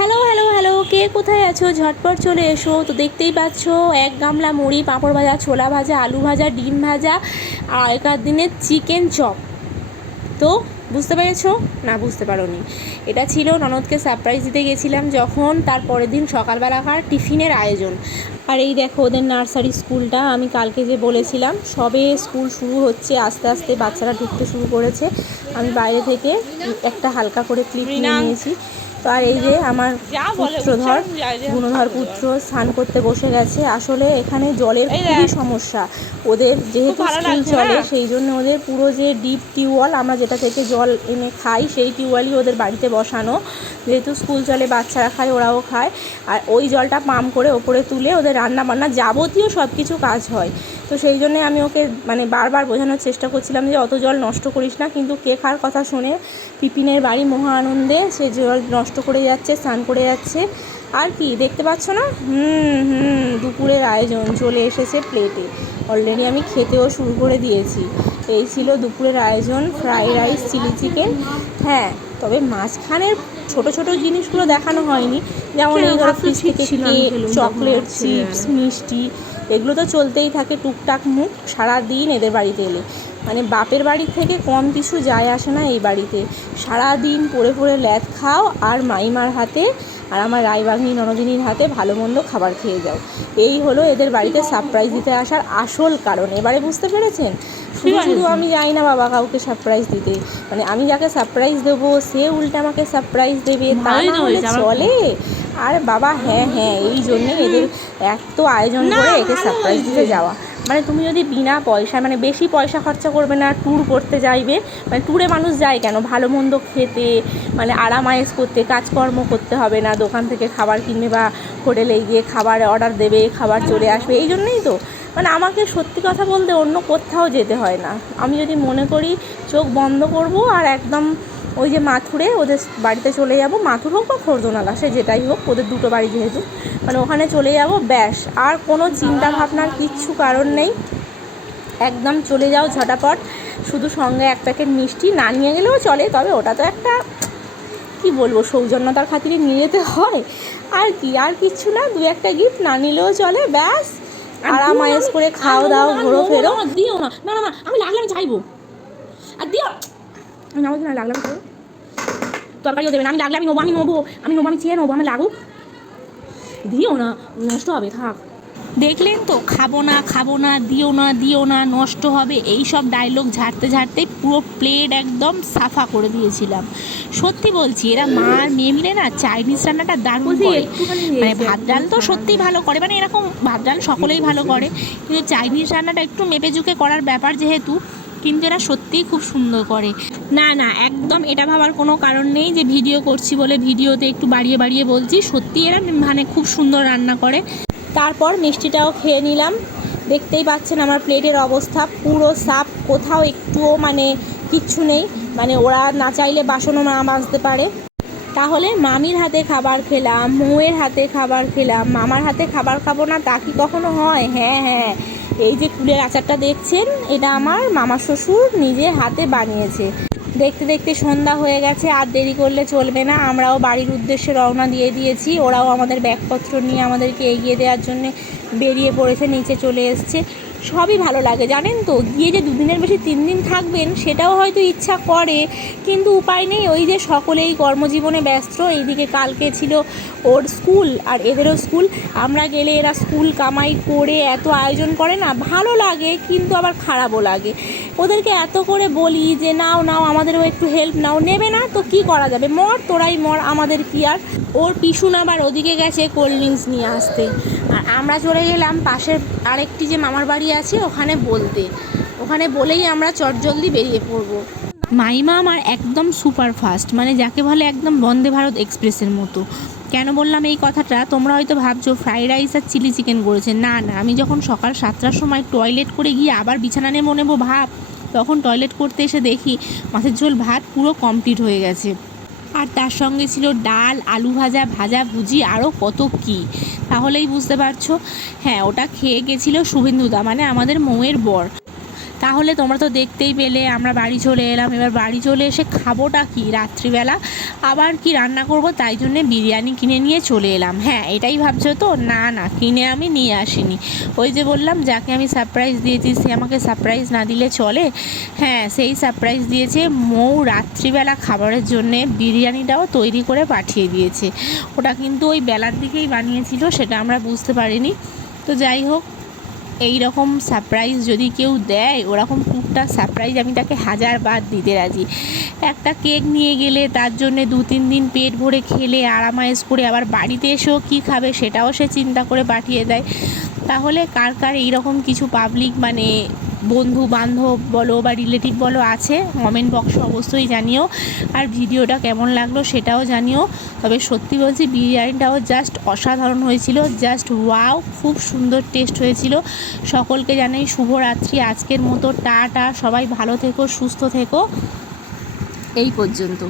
Hello hello hello কে কোথায় আছো? ঝটপট চলে এসো। তো দেখতেই পাচ্ছ, এক গামলা মুড়ি, পাঁপড় ভাজা, ছোলা ভাজা, আলু ভাজা, ডিম ভাজা, আর আগেকার দিনে চিকেন চপ। তো বুঝতে পেরেছ? না, বুঝতে পারোনি। এটা ছিল ননদকে সারপ্রাইজ দিতে গেছিলাম যখন তার পরের দিন সকালবেলাকার টিফিনের আয়োজন। আর এই দেখো ওদের নার্সারি স্কুলটা আমি কালকে যে বলেছিলাম সবে স্কুল শুরু হচ্ছে আস্তে আস্তে বাচ্চারা ঢুকতে শুরু করেছে। আমি বাইরে থেকে একটা হালকা করে ক্লিপ নিয়ে নিয়েছি। তো আর এই যে আমার পুত্রধর গুণধর পুত্র স্নান করতে বসে গেছে। আসলে এখানে জলের খুবই সমস্যা। ওদের যেহেতু স্কুল চলে সেই জন্য ওদের পুরো যে ডিপ টিউবওয়েল আমরা যেটা থেকে জল এনে খাই সেই টিউবওয়েলই ওদের বাড়িতে বসানো। যেহেতু স্কুল চলে বাচ্চারা খায় ওরাও খায়। আর ওই জলটা পাম্প করে ওপরে তুলে ওদের রান্না বান্না যাবতীয় সব কিছু কাজ হয়। তো সেই জন্যে আমি ওকে মানে বারবার বোঝানোর চেষ্টা করছিলাম যে অত জল নষ্ট করিস না, কিন্তু কে কার কথা শুনে পিপিনের বাড়ি মহা আনন্দে সে জল নষ্ট করে যাচ্ছে, স্নান করে যাচ্ছে। আর কি, দেখতে পাচ্ছ না? হুম হুম, দুপুরের আয়োজন চলে এসেছে প্লেটে। অলরেডি আমি খেতেও শুরু করে দিয়েছি। এই ছিল দুপুরের আয়োজন, ফ্রাইড রাইস, চিলি চিকেন। হ্যাঁ তবে মাঝখানের ছোট ছোট জিনিসগুলো দেখানো হয়নি। যেমন এই ধরো ফ্রিজ থেকে চকলেট চিপস মিষ্টি এগুলো তো চলতেই থাকে টুকটাক মুখ সারাদিন এদের বাড়িতে এলে। মানে বাপের বাড়ি থেকে কম কিছু যায় আসে না এই বাড়িতে। সারাদিন পড়ে পড়ে ল্যাদ খাও আর মাইমার হাতে আর আমার রায়বাঘিনী ননদিনীর হাতে ভালো মন্দ খাবার খেয়ে যাও। এই হলো এদের বাড়িতে সারপ্রাইজ দিতে আসার আসল কারণ। এবারে বুঝতে পেরেছেন? শুধু শুধু আমি যাই না বাবা কাউকে সারপ্রাইজ দিতে। মানে আমি যাকে সারপ্রাইজ দেবো সে উল্টে আমাকে সারপ্রাইজ দেবে তা না হলে চলে? আর বাবা হ্যাঁ হ্যাঁ এই জন্যে এদের এত আয়োজন করে একে সারপ্রাইজ দিতে যাওয়া। মানে তুমি যদি বিনা পয়সায় মানে বেশি পয়সা খরচা করবে না ট্যুর করতে যাইবে মানে ট্যুরে মানুষ যায় কেন? ভালো মন্দ খেতে মানে আরাম আয়েস করতে, কাজকর্ম করতে হবে না, দোকান থেকে খাবার কিনবে বা হোটেলে গিয়ে খাবার অর্ডার দেবে, খাবার চলে আসবে, এই জন্যই তো। মানে আমাকে সত্যি কথা বলতে অন্য কোথাও যেতে হয় না। আমি যদি মনে করি, চোখ বন্ধ করব আর একদম ওই যে মাথুরে ওদের বাড়িতে চলে যাব মাথুর হোক বা খোরদোনালা সে যেটাই হোক ওদের দুটো বাড়ি যেহেতু। মানে ওখানে চলে যাব ব্যাস। আর কোনো চিন্তা ভাবনার কিচ্ছু কারণ নেই। একদম চলে যাও ঝটাপট। শুধু সঙ্গে এক প্যাকেট মিষ্টি না নিয়ে গেলেও চলে তবে ওটা তো একটা কি বলব সৌজন্যতার খাতিরে নিয়ে যেতে হয়। আর কি আর কিচ্ছু না দু একটা গিফট না নিলেও চলে ব্যাস। আরাম আয়েস করে খাও দাও ঘোরো ফেরো। দিও না না না না আমি লাগলে আমি চাইব। আর দিও। আমি না লাগলাম তো। তরকারিও দেবে না। আমি লাগলে আমি নেব আমি নেব আমি নেব আমি চেয়ে নেব আমি লাগুক। দিও না নষ্ট হবে থাক। দেখলেন তো খাব না খাব না দিও না দিও না নষ্ট হবে। এই সব ডায়লগ ঝাড়তে ঝাড়তে পুরো প্লেট একদম সাফা করে দিয়েছিলাম। সত্যি বলছি এরা মা আর মেয়ে মিলে না চাইনিজ রান্নাটা দারুণ করে। মানে ভাত ডাল তো সত্যিই ভালো করে মানে এরকম ভাত ডাল সকলেই ভালো করে। কিন্তু চাইনিজ রান্নাটা একটু মেপে ঝুঁকে করার ব্যাপার যেহেতু কিন্তু এরা সত্যিই খুব সুন্দর করে। না না, একদম এটা ভাবার কোনো কারণ নেই যে ভিডিও করছি বলে ভিডিওতে একটু বাড়িয়ে বাড়িয়ে বলছি। সত্যি এরা মানে খুব সুন্দর রান্না করে। তারপর মিষ্টিটাও খেয়ে নিলাম। দেখতেই পাচ্ছেন আমার প্লেটের অবস্থা পুরো সাপ কোথাও একটুও মানে কিচ্ছু নেই। মানে ওরা না চাইলে বাসনও না মাজতে পারে। তাহলে মামির হাতে খাবার খেলাম, মৌয়ের হাতে খাবার খেলাম। মামার হাতে খাবার খাব না তা কি কখনো হয়? হ্যাঁ হ্যাঁ। এই যে কুলের আচারটা দেখছেন, এটা আমার মামা শ্বশুর নিজে হাতে বানিয়েছে। দেখতে দেখতে সন্ধ্যা হয়ে গেছে, আর দেরি করলে চলবে না। আমরাও বাড়ির উদ্দেশ্যে রওনা দিয়ে দিয়েছি। ওরাও আমাদের ব্যাগপত্র নিয়ে আমাদেরকে এগিয়ে দেওয়ার জন্য বেরিয়ে পড়েছে, নিচে চলে এসছে। সবই ভালো লাগে, জানেন তো? গিয়ে যে দুদিনের বেশি তিন দিন থাকবেন, সেটাও হয়তো ইচ্ছা করে, কিন্তু উপায় নেই। ওই যে সকলেই কর্মজীবনে ব্যস্ত, এইদিকে কালকে ছিল ওর স্কুল আর এদেরও স্কুল। আমরা গেলে এরা স্কুল কামাই করে এত আয়োজন করে না, ভালো লাগে, কিন্তু আবার খারাপও লাগে। ওদেরকে এত করে বলি যে, নাও নাও, আমাদেরও একটু হেল্প নাও। নেবে না, তো কি করা যাবে? মর, তোরাই মর, আমাদের কি আর? ওর পিছুন আবার ওদিকে গেছে কোল্ড ড্রিঙ্কস নিয়ে আসতে। আর আমরা চলে গেলাম পাশের আরেকটি যে মামার বাড়ি আছে ওখানে বলতে। ওখানে বলেই আমরা চটজলদি বেরিয়ে পড়ব। মাইমা আমার একদম সুপার ফাস্ট মানে যাকে বলে একদম বন্দে ভারত এক্সপ্রেসের মতো। কেন বললাম এই কথাটা? তোমরা হয়তো ভাবছ, ফ্রাইড রাইস আর চিলি চিকেন করেছে। না না, আমি যখন সকাল সাতটার সময় টয়লেট করে গিয়ে আবার বিছানা নেব নেব ভাব, তখন টয়লেট করতে এসে দেখি মাছের ঝোল ভাত পুরো কমপ্লিট হয়ে গেছে। আর তার সঙ্গে ছিল ডাল, আলু ভাজা ভাজা ভুজি আরও কত কি। তাহলেই বুঝতে পারছ। হ্যাঁ ওটা খেয়ে গেছিল শুভেন্দুদা মানে আমাদের মৌয়ের বর। তাহলে তোমরা তো দেখতেই পেলে, আমরা বাড়ি চলে এলাম। এবার বাড়ি চলে এসে খাবোটা কি রাত্রিবেলা? আবার কি রান্না করব? তাই জন্যে বিরিয়ানি কিনে নিয়ে চলে এলাম। হ্যাঁ এটাই ভাবছ তো? না না, কিনে আমি নিয়ে আসিনি। ওই যে বললাম, যাকে আমি সারপ্রাইজ দিয়েছি, সে আমাকে সারপ্রাইজ না দিলে চলে। হ্যাঁ সেই সারপ্রাইজ দিয়েছে। মৌ রাত্রিবেলা খাবারের জন্যে বিরিয়ানিটাও তৈরি করে পাঠিয়ে দিয়েছে। ওটা কিন্তু ওই বেলার দিকেই বানিয়েছিল, সেটা আমরা বুঝতে পারিনি। তো যাই হোক এই রকম সারপ্রাইজ যদি কেউ দেয়, ওরকম টুকটাক সারপ্রাইজ আমি তাকে হাজার বার দিতে রাজি। একটা কেক নিয়ে গেলে তার জন্যে দু তিন দিন পেট ভরে খেলে আরামাইজ করে আবার বাড়িতে এসেও কী খাবে সেটাও সে চিন্তা করে পাঠিয়ে দেয়। তাহলে কার কার এইরকম কিছু পাবলিক মানে বন্ধু বান্ধব বলো বা রিলেটিভ বলো আছে কমেন্ট বক্সে অবশ্যই জানিও। আর ভিডিওটা কেমন লাগল সেটাও জানিও। তবে সত্যি বলছি, বিরিয়ানিটাও জাস্ট অসাধারণ হয়েছিল জাস্ট ওয়াও খুব সুন্দর টেস্ট হয়েছিল। সকলকে জানাই শুভরাত্রি, আজকের মতো টা টা সবাই ভালো থেকো, সুস্থ থেকো। এই পর্যন্ত।